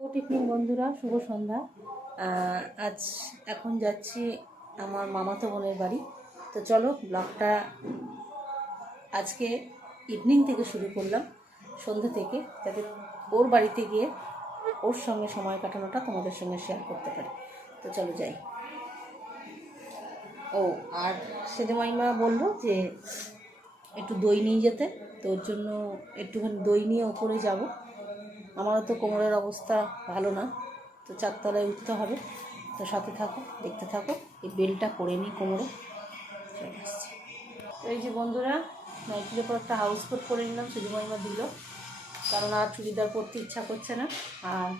Good evening বন্ধুরা। শুভ সন্ধ্যা। আজ এখন যাচ্ছি আমার মামাতো বোনের বাড়ি। তো চলো ব্লগটা আজকে ইভিনিং থেকে শুরু করলাম, সন্ধ্যে থেকে, যাতে ওর বাড়িতে গিয়ে ওর সঙ্গে সময় কাটানোটা তোমাদের সঙ্গে শেয়ার করতে পারি। তো চলো যাই। ও, আর সেজে মাইমা বলল যে একটু দই নিয়ে যেতে, তো ওর জন্য একটুখানি দই নিয়ে ওপরে যাব। আমারও তো কোমরের অবস্থা ভালো না, তো চারতলায় উঠতে হবে। তো সাথে থাকো, দেখতে থাকো, এই বেলটা করে নিই কোমরে। তো এই যে বন্ধুরা, নাইটির ওপর একটা হাউস কোট করে নিলাম সুজিমাইমা দিল। কারণ আর চুড়িদার পরতে ইচ্ছা করছে না। আর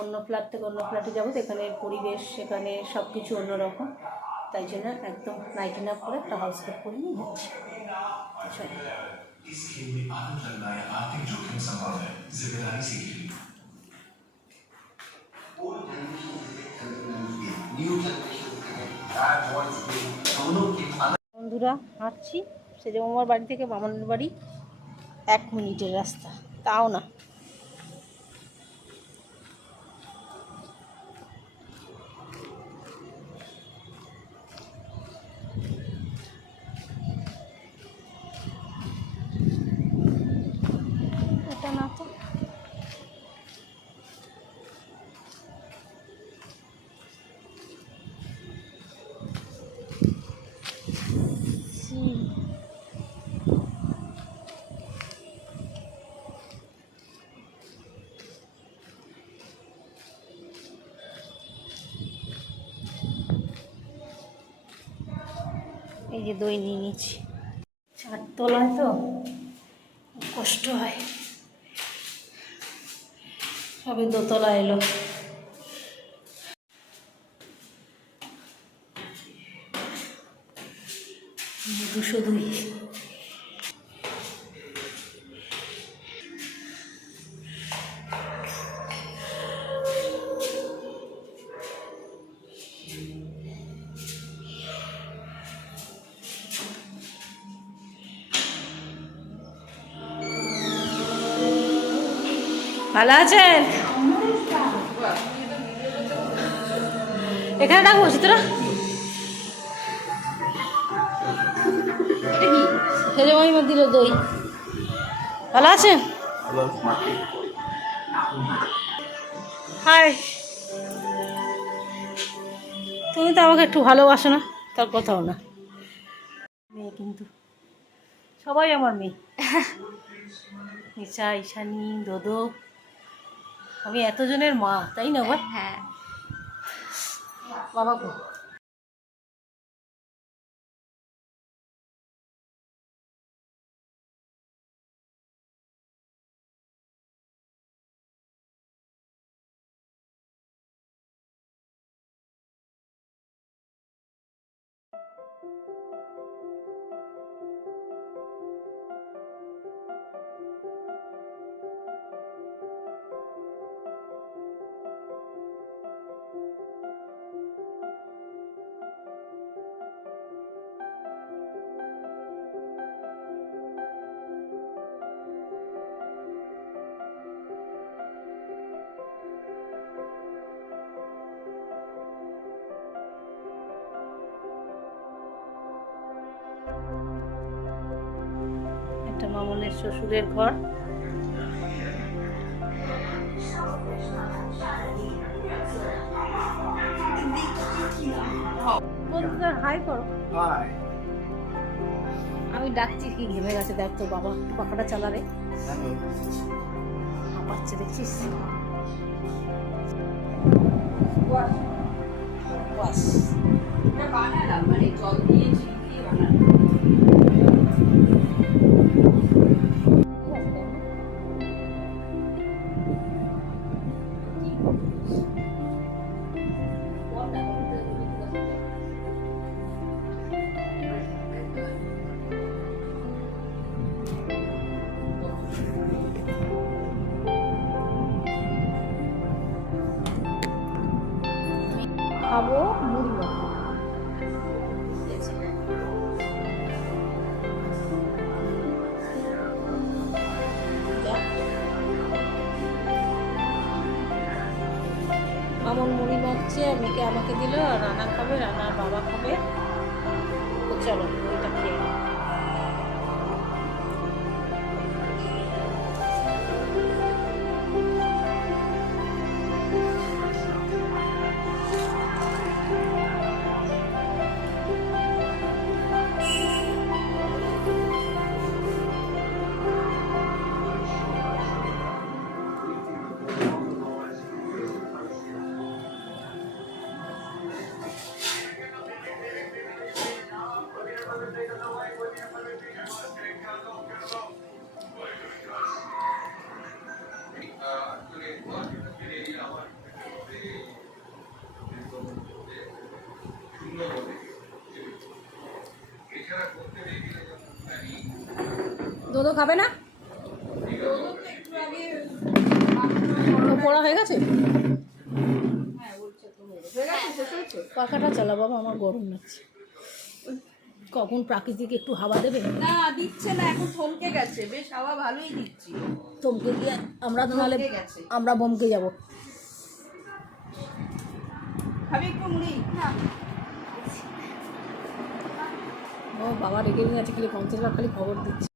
অন্য ফ্ল্যাট থেকে অন্য ফ্ল্যাটে যাব এখানে পরিবেশ সেখানে সব কিছু অন্যরকম। তাই জন্য একদম নাইটি না পরে একটা হাউস কোট করে নিয়ে যাচ্ছি। इस खेल में आदत लगना या आर्थिक जोखिम संभव है जिम्मेदारी से खेलें বন্ধুরা হাঁটছি সেজে মামার বাড়ি থেকে মামানের বাড়ি এক মিনিটের রাস্তা তাও না এই যে দই নিয়ে নিচ্ছি। চারতলায় তো কষ্ট হয়। সবে দোতলা এলো। দুশো দুই। ভালো আছেন? এখানে ডাকবো তোরা সেজে মহিমা দিল দই। ভালো আছেন? হাই তুমি তো আমাকে একটু ভালোবাসো না তার কথাও না। মেয়ে কিন্তু। সবাই আমার মেয়ে। নিশা ঈশানি দোদো আমি এতজনের মা তাই না হ্যাঁ। বাবা মামনের শ্বশুরের ঘর। বন্ধুদের হাই করো। আমি ডাকছি কি ঘেমে গেছে দেখ তোর বাবা পাখাটা হ্যালো। হাঁপাচ্ছে দেখছিস? বাস খাব মুড়ি মাখা মেয়েকে আমাকে দিল রানা খাবে রানা বাবা খাবে। চলো। খাবে না? পড়া হয়ে গেছে? পাখাটা চালা বাবা আমার গরম লাগছে। কখন প্রাকৃতিক একটু হাওয়া দেবে? না দিচ্ছে না এখন থমকে গেছে। বেশ হাওয়া ভালোই দিচ্ছি। চমকে দিয়ে আমরা তো নাহলে থমকে গেছে। আমরা বমকে যাব। খাবি একটু মুড়ি? না। ও বাবা রেগে নিয়ে আছে কি পঞ্চাশ খালি খবর দিচ্ছে।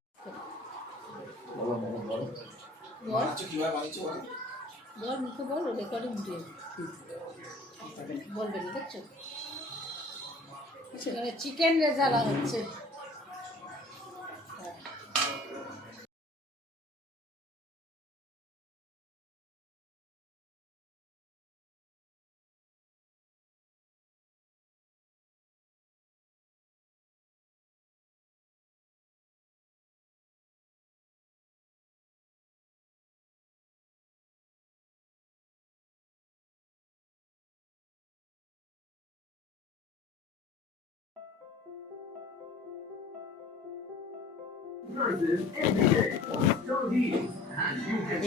বল বল মুখে বল রেকর্ডিং দিয়ে বলবেন দেখছ? সেখানে চিকেন রেজালা হচ্ছে।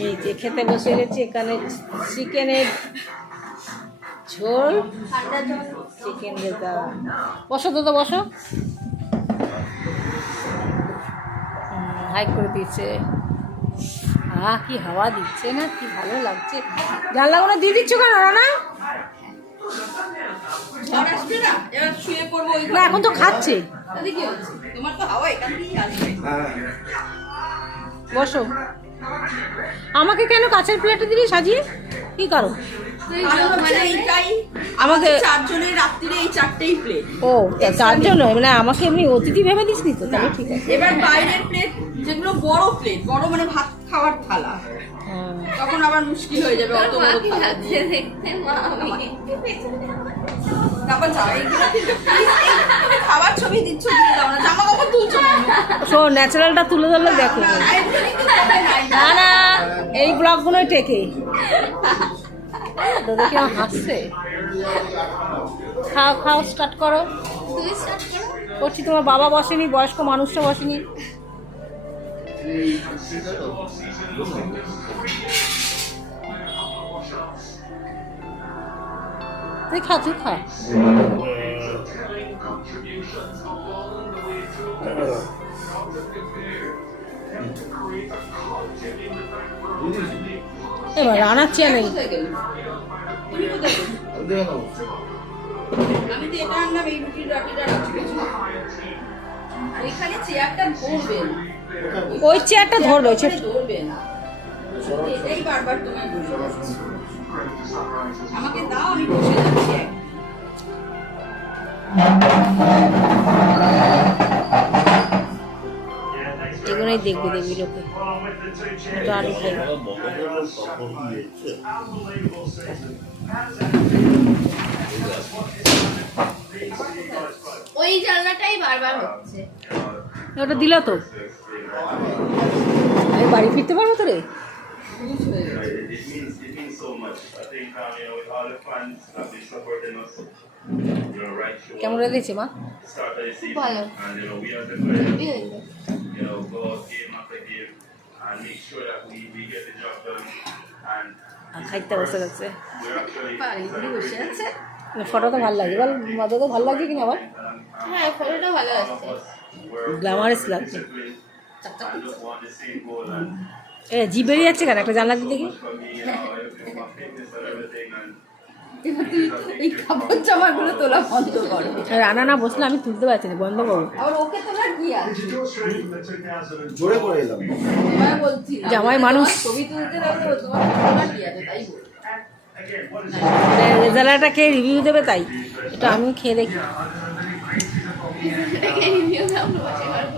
এই যে খেতে বসে গেছি, এখানে চিকেনের ঝোল, চিকেন বসো তো বসো। হাই করে দিয়েছে। আহ, কি হাওয়া দিচ্ছে না, কি ভালো লাগছে। জানলা জানলাগুলো দিয়ে দিচ্ছ কেন রানা? না, এখন তো খাচ্ছে। বসো। আমাকে কেন কাঁচের প্লেটে দিবি সাজিয়ে? কি কারণ? আমাকে- এই চারটেই প্লেট ও তার জন্য? মানে আমাকে এমনি অতিথি ভেবে তো ঠিক আছে। এবার বাইরের প্লেট যেগুলো প্লেট মানে। তখন আবার মুশকিল হয়ে যাবে অত বড় থালা দিয়ে। কিন্তু এই তুমি খাবার ছবি দিচ্ছ দিয়ে দাও না জামা কাপড় তুলছো? ন্যাচারালটা তুলে ধরলে দেখো। না। না না। এই ব্লগগুলোই টেকে। তো দেখি আমার হাসছে? খাও খাও স্টার্ট করো। করছি তোমার বাবা বসেনি বয়স্ক মানুষটা বসেনি। তুই খা তুই খা এবার রানার চেয়ে নেই কোথায় গেলে? তুমি কোথায় গেলে? আমি তো এটা আনলাম এই রুটির রাটিটা ওইখানে চেয়ারটা ধরবে ওই চেয়ারটা ধরবে ধরবে না এটাই বারবার তোমায় বলে আমাকে দাও আমি বসে যাচ্ছি এগুলোই দেখবি দেখবি লোকে। একটু আলু ওই জানলাটাই বারবার হচ্ছে। ওটা দিল তো। আমি বাড়ি ফিরতে পারব তো রে। It means it means so much. I think um, you know with all the fans have been supporting us, you know, right through কেমন রেখেছে মা the start of the season. And you know we as the players, you know, go out game after game and make sure that we, we get the job done. And খাইতে বসে গেছে we're actually বাড়ি ঘুরে বসে আছে photo তো ভালো লাগে বল মজা তো ভালো লাগে কিনা বল হ্যাঁ ফটোটা ভালো আসছে we're গ্ল্যামারাস লাগছে এ জি বেরিয়ে যাচ্ছে কেন? একটা জানলা তুই এই কাপড় জামাগুলো তোলা বন্ধ করো। রানা না বসলে আমি তুলতে পারছি না বন্ধ করব আবার ওকে তোলার কি আছে? জোরে করে এলাম। বলছি জামাই মানুষ। ছবি তুলতে লাগল তোমার তোলার কি আছে তাই রেজালাটা খেয়ে রিভিউ দেবে তাই? এটা আমি খেয়ে দেখি।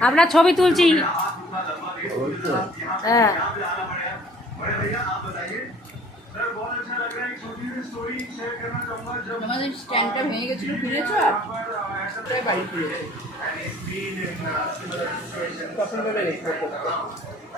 আমরা ছবি তুলছি। হ্যাঁ। আমাদের স্ট্যান্ডটা ভেঙে গেছিল ফিরেছ? বাড়ি ফিরেছ?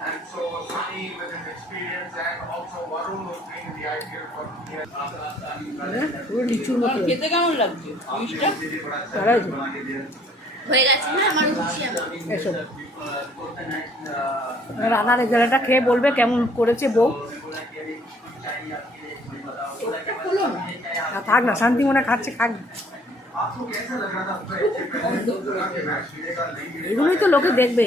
And so Sunny with his experience and also Varun who's been the IPL for খেতে কেমন লাগছে হয়ে গেছে হ্যাঁ আমার উঠছি রান্নার রেজালাটা খেয়ে বলবে কেমন করেছে বউ না থাক না শান্তি মনে খাচ্ছে খাক এগুলোই তো লোকে দেখবে।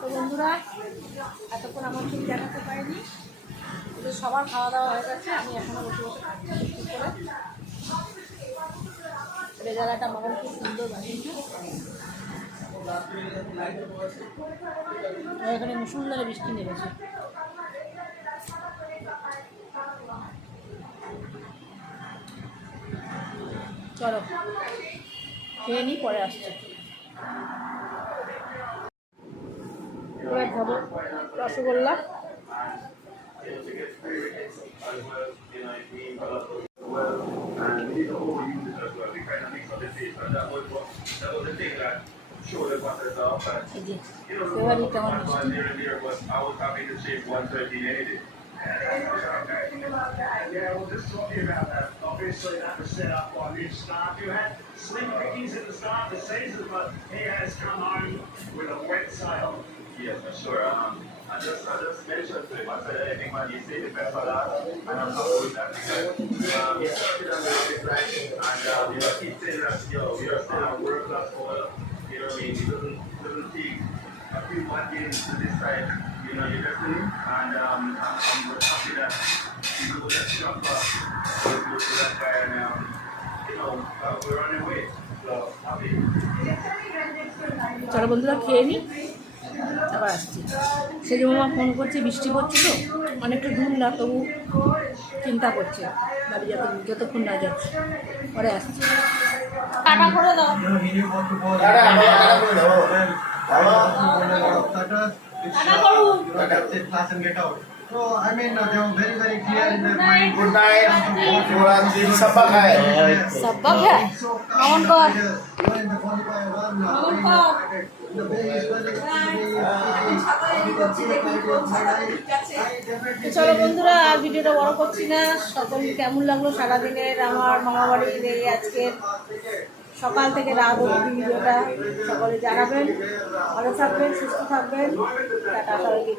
তো বন্ধুরা, এতক্ষণ আমার ছবি দেখাতে পারিনি। ওদের সবার খাওয়া দাওয়া হয়ে গেছে, আমি এখনও বসে বসে করে। রেজালাটা মামন খুব সুন্দর বানিয়েছে এখানে মুসুলধারে বৃষ্টি নেমেছে। চলো। খেয়ে নিই পরে আসছে এবার খাব rasgulla And we need to overuse it as well. We kind of mix up the taste and that was what, that was the thing that showed us what it's all about. এই যে You know, ফেভারিট আমার one মিষ্টি here and there, but I was happy to shape 113 anything. Yeah, well, just talking about that, obviously that was set up by Mitch Stark, who had slim pickings at the start of the season, but he has come home with a wet sail. Yes, for sure. Um, I just, I just mentioned to him, I said, hey, man, you say the best for that, and I'm happy with that because um, he started on the right and um, you know, keep saying that, yo, we are still a world class bowler. You know what I mean? He doesn't, doesn't take a few bad games to decide, you know, your destiny, and um, I'm, I'm happy that he's able to shot for to that guy, and um, you know, uh, we're on our way. So happy. চলো বন্ধুরা খেয়ে নিই আবার আসছি। সেই মামা phone করছে বৃষ্টি পড়ছে তো অনেকটা দূর না তবু চিন্তা করছে বাড়ি যত যতক্ষণ না যাচ্ছে পরে আসছি। টাটা করে দাও। করুন So I mean, uh, they were very, very clear in their mind. Good night শুভরাত্রি সব্বা খায় সব্বা খায় So, কেমন কর even in the qualifier one, uh, কেমন I mean, কর the way he's running, the way তো চলো বন্ধুরা আর ভিডিওটা বড় করছি না সকল কেমন লাগল সারাদিনের আমার মামা বাড়ির এই আজকের সকাল থেকে রাত অবধি ভিডিওটা সকলে জানাবেন ভালো থাকবেন সুস্থ থাকবেন টাটা সবাইকে